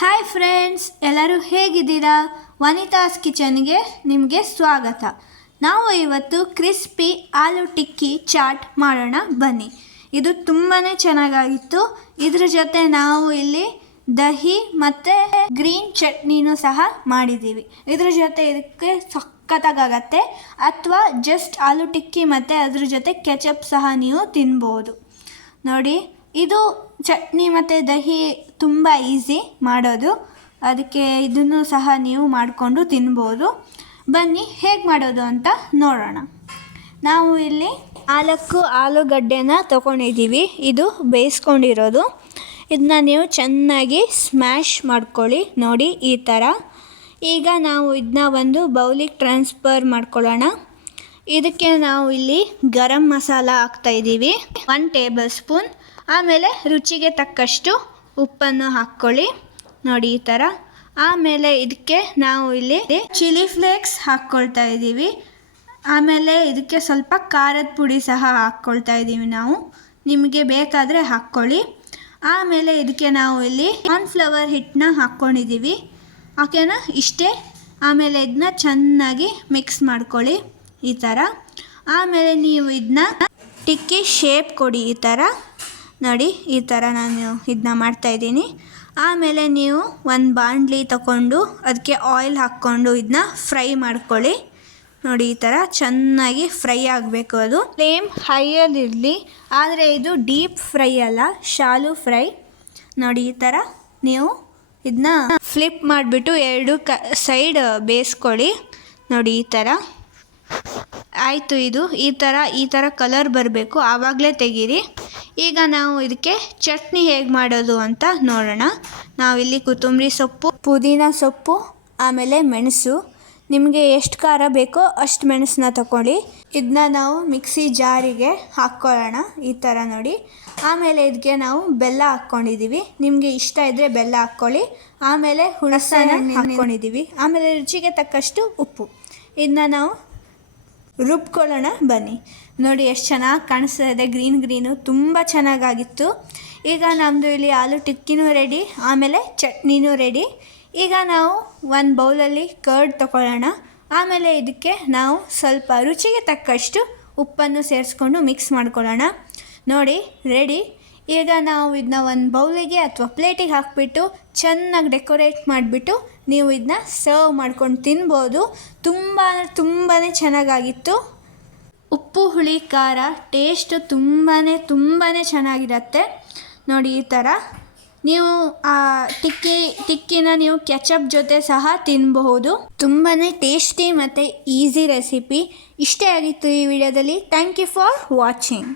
Hi friends, ಎಲ್ಲರೂ ಹೇಗಿದ್ದೀರಾ? ವನಿತಾಸ್ ಕಿಚನ್ಗೆ ನಿಮಗೆ ಸ್ವಾಗತ. ನಾವು ಇವತ್ತು ಕ್ರಿಸ್ಪಿ ಆಲೂ ಟಿಕ್ಕಿ ಚಾಟ್ ಮಾಡೋಣ ಬನ್ನಿ. ಇದು ತುಂಬಾ ಚೆನ್ನಾಗಿತ್ತು. ಇದ್ರ ಜೊತೆ ನಾವು ಇಲ್ಲಿ ದಹಿ ಮತ್ತು ಗ್ರೀನ್ ಚಟ್ನಿನೂ ಸಹ ಮಾಡಿದ್ದೀವಿ. ಇದ್ರ ಜೊತೆ ಇದಕ್ಕೆ ಸಖತ್ತಾಗತ್ತೆ. ಅಥವಾ ಜಸ್ಟ್ ಆಲೂ ಟಿಕ್ಕಿ ಮತ್ತು ಅದ್ರ ಜೊತೆ ಕೆಚಪ್ ಸಹ ನೀವು ತಿನ್ಬೋದು. ನೋಡಿ, ಇದು ಚಟ್ನಿ ಮತ್ತು ದಹಿ ತುಂಬ ಈಸಿ ಮಾಡೋದು. ಅದಕ್ಕೆ ಇದನ್ನು ಸಹ ನೀವು ಮಾಡಿಕೊಂಡು ತಿನ್ಬೋದು. ಬನ್ನಿ ಹೇಗೆ ಮಾಡೋದು ಅಂತ ನೋಡೋಣ. ನಾವು ಇಲ್ಲಿ 4 ಆಲೂಗಡ್ಡೆನ ತೊಗೊಂಡಿದ್ದೀವಿ. ಇದು ಬೇಯಿಸ್ಕೊಂಡಿರೋದು. ಇದನ್ನ ನೀವು ಚೆನ್ನಾಗಿ ಸ್ಮ್ಯಾಶ್ ಮಾಡ್ಕೊಳ್ಳಿ. ನೋಡಿ ಈ ಥರ. ಈಗ ನಾವು ಇದನ್ನ ಒಂದು ಬೌಲಿಗೆ ಟ್ರಾನ್ಸ್ಫರ್ ಮಾಡ್ಕೊಳ್ಳೋಣ. ಇದಕ್ಕೆ ನಾವು ಇಲ್ಲಿ ಗರಂ ಮಸಾಲ ಹಾಕ್ತಾಯಿದ್ದೀವಿ, 1 ಟೇಬಲ್ ಸ್ಪೂನ್. ಆಮೇಲೆ ರುಚಿಗೆ ತಕ್ಕಷ್ಟು ಉಪ್ಪನ್ನು ಹಾಕ್ಕೊಳ್ಳಿ. ನೋಡಿ ಈ ಥರ. ಆಮೇಲೆ ಇದಕ್ಕೆ ನಾವು ಇಲ್ಲಿ ಚಿಲ್ಲಿ ಫ್ಲೇಕ್ಸ್ ಹಾಕ್ಕೊಳ್ತಾ ಇದ್ದೀವಿ. ಆಮೇಲೆ ಇದಕ್ಕೆ ಸ್ವಲ್ಪ ಖಾರದ ಪುಡಿ ಸಹ ಹಾಕ್ಕೊಳ್ತಾ ಇದ್ದೀವಿ ನಾವು. ನಿಮಗೆ ಬೇಕಾದರೆ ಹಾಕ್ಕೊಳ್ಳಿ. ಆಮೇಲೆ ಇದಕ್ಕೆ ನಾವು ಇಲ್ಲಿ ಕಾರ್ನ್ಫ್ಲವರ್ ಹಿಟ್ಟನ್ನ ಹಾಕ್ಕೊಂಡಿದ್ದೀವಿ. ಓಕೆನಾ? ಇಷ್ಟೇ. ಆಮೇಲೆ ಇದನ್ನ ಚೆನ್ನಾಗಿ ಮಿಕ್ಸ್ ಮಾಡ್ಕೊಳ್ಳಿ ಈ ಥರ. ಆಮೇಲೆ ನೀವು ಇದನ್ನ ಟಿಕ್ಕಿ ಶೇಪ್ ಕೊಡಿ ಈ ಥರ. ನೋಡಿ ಈ ಥರ ನಾನು ಇದನ್ನ ಮಾಡ್ತಾಯಿದ್ದೀನಿ. ಆಮೇಲೆ ನೀವು ಒಂದು ಬಾಣಲಿ ತಗೊಂಡು ಅದಕ್ಕೆ ಆಯಿಲ್ ಹಾಕ್ಕೊಂಡು ಇದನ್ನ ಫ್ರೈ ಮಾಡ್ಕೊಳ್ಳಿ. ನೋಡಿ ಈ ಥರ ಚೆನ್ನಾಗಿ ಫ್ರೈ ಆಗಬೇಕು. ಅದು ಫ್ಲೇಮ್ ಹೈಯಲ್ಲಿರಲಿ. ಆದರೆ ಇದು ಡೀಪ್ ಫ್ರೈ ಅಲ್ಲ, ಶಾಲು ಫ್ರೈ. ನೋಡಿ ಈ ಥರ ನೀವು ಇದನ್ನ ಫ್ಲಿಪ್ ಮಾಡಿಬಿಟ್ಟು 2 ಸೈಡ್ ಬೇಯಿಸ್ಕೊಳ್ಳಿ. ನೋಡಿ ಈ ಥರ ಆಯಿತು. ಇದು ಈ ಥರ ಕಲರ್ ಬರಬೇಕು, ಆವಾಗಲೇ ತೆಗೀರಿ. ಈಗ ನಾವು ಇದಕ್ಕೆ ಚಟ್ನಿ ಹೇಗೆ ಮಾಡೋದು ಅಂತ ನೋಡೋಣ. ನಾವಿಲ್ಲಿ ಕೊತ್ತಂಬರಿ ಸೊಪ್ಪು, ಪುದೀನ ಸೊಪ್ಪು, ಆಮೇಲೆ ಮೆಣಸು, ನಿಮಗೆ ಎಷ್ಟು ಖಾರ ಬೇಕೋ ಅಷ್ಟು ಮೆಣಸನ್ನ ತಗೊಳ್ಳಿ. ಇದನ್ನ ನಾವು ಮಿಕ್ಸಿ ಜಾರಿಗೆ ಹಾಕ್ಕೊಳ್ಳೋಣ ಈ ಥರ. ನೋಡಿ. ಆಮೇಲೆ ಇದಕ್ಕೆ ನಾವು ಬೆಲ್ಲ ಹಾಕ್ಕೊಂಡಿದ್ದೀವಿ. ನಿಮಗೆ ಇಷ್ಟ ಇದ್ದರೆ ಬೆಲ್ಲ ಹಾಕ್ಕೊಳ್ಳಿ. ಆಮೇಲೆ ಹುಣಸೆಹಣ್ಣು ಹಾಕ್ಕೊಂಡಿದ್ದೀವಿ. ಆಮೇಲೆ ರುಚಿಗೆ ತಕ್ಕಷ್ಟು ಉಪ್ಪು. ಇದನ್ನ ನಾವು ರುಬ್ಕೊಳ್ಳೋಣ ಬನ್ನಿ. ನೋಡಿ ಎಷ್ಟು ಚೆನ್ನಾಗಿ ಕಾಣಿಸ್ತಾ ಇದೆ, ಗ್ರೀನು ತುಂಬ ಚೆನ್ನಾಗಾಗಿತ್ತು. ಈಗ ನಮ್ಮದು ಇಲ್ಲಿ ಆಲೂ ಟಿಕ್ಕಿನೂ ರೆಡಿ, ಆಮೇಲೆ ಚಟ್ನಿನೂ ರೆಡಿ. ಈಗ ನಾವು ಒಂದು ಬೌಲಲ್ಲಿ ಕರ್ಡ್ ತೊಗೊಳ್ಳೋಣ. ಆಮೇಲೆ ಇದಕ್ಕೆ ನಾವು ಸ್ವಲ್ಪ ರುಚಿಗೆ ತಕ್ಕಷ್ಟು ಉಪ್ಪನ್ನು ಸೇರಿಸ್ಕೊಂಡು ಮಿಕ್ಸ್ ಮಾಡ್ಕೊಳ್ಳೋಣ. ನೋಡಿ ರೆಡಿ. ಈಗ ನಾವು ಇದನ್ನ ಒಂದು ಬೌಲಿಗೆ ಅಥವಾ ಪ್ಲೇಟಿಗೆ ಹಾಕಿಬಿಟ್ಟು ಚೆನ್ನಾಗಿ ಡೆಕೋರೇಟ್ ಮಾಡಿಬಿಟ್ಟು ನೀವು ಇದನ್ನ ಸರ್ವ್ ಮಾಡ್ಕೊಂಡು ತಿನ್ಬೋದು. ತುಂಬಾ ಚೆನ್ನಾಗಾಗಿತ್ತು. ಉಪ್ಪು ಹುಳಿ ಖಾರ ಟೇಸ್ಟ್ ತುಂಬಾ ಚೆನ್ನಾಗಿರುತ್ತೆ. ನೋಡಿ ಈ ಥರ. ನೀವು ಆ ಟಿಕ್ಕಿನ ನೀವು ಕೆಚಪ್ ಜೊತೆ ಸಹ ತಿನ್ನಬಹುದು. ತುಂಬಾ ಟೇಸ್ಟಿ ಮತ್ತು ಈಸಿ ರೆಸಿಪಿ. ಇಷ್ಟೇ ಆಗಿತ್ತು ಈ ವಿಡಿಯೋದಲ್ಲಿ. Thank you for watching.